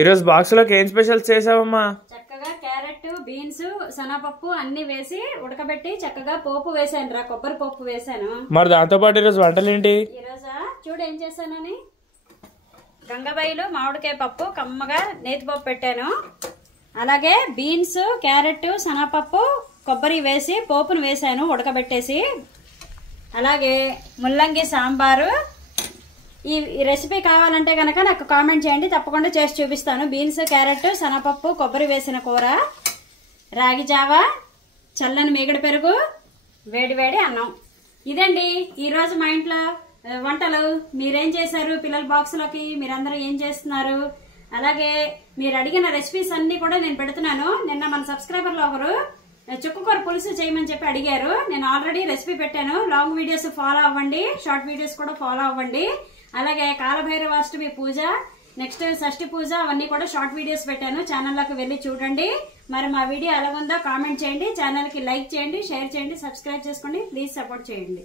ఈరోజు బాక్స్ లోకి ఏం స్పెషల్ చేసావమ్మా? చక్కగా క్యారెట్, బీన్స్, శనగపప్పు అన్ని వేసి ఉడకబెట్టి చక్కగా పోపు వేసాను రా, కొబ్బరి పప్పు వేసాను. మరి దాంతో పాటు ఈరోజు వంటలు ఏంటి? ఈరోజు చూడు ఏం చేశానని, గంగబాయిలు మామిడికాయ పప్పు కమ్మగా నేతిపప్పు పెట్టాను. అలాగే బీన్స్, క్యారెట్, శనగపప్పు, కొబ్బరి వేసి పోపును వేసాను ఉడకబెట్టేసి. అలాగే ముల్లంగి సాంబారు. ఈ రెసిపీ కావాలంటే కనుక నాకు కామెంట్ చేయండి, తప్పకుండా చేసి చూపిస్తాను. బీన్స్, క్యారెట్, శనగపప్పు, కొబ్బరి వేసిన కూర, రాగి జావా, చల్లని మీగడ పెరుగు, వేడివేడి అన్నం. ఇదండి ఈరోజు మా ఇంట్లో వంటలు. మీరేం చేశారు పిల్లల బాక్స్లోకి? మీరందరూ ఏం చేస్తున్నారు? అలాగే మీరు అడిగిన రెసిపీస్ అన్నీ కూడా నేను పెడుతున్నాను. నిన్న మన సబ్స్క్రైబర్లు ఒకరు చుక్కకూర పులుసు చేయమని చెప్పి అడిగారు. నేను ఆల్రెడీ రెసిపీ పెట్టాను. లాంగ్ వీడియోస్ ఫాలో అవ్వండి, షార్ట్ వీడియోస్ కూడా ఫాలో అవ్వండి. అలాగే కాలభైరవాష్టమి పూజ, నెక్స్ట్ షష్ఠి పూజ, అవన్నీ కూడా షార్ట్ వీడియోస్ పెట్టాను. ఛానల్లోకి వెళ్ళి చూడండి. మరి మా వీడియో ఎలాగుందో కామెంట్ చేయండి, ఛానల్కి లైక్ చేయండి, షేర్ చేయండి, సబ్స్క్రైబ్ చేసుకోండి. ప్లీజ్ సపోర్ట్ చేయండి.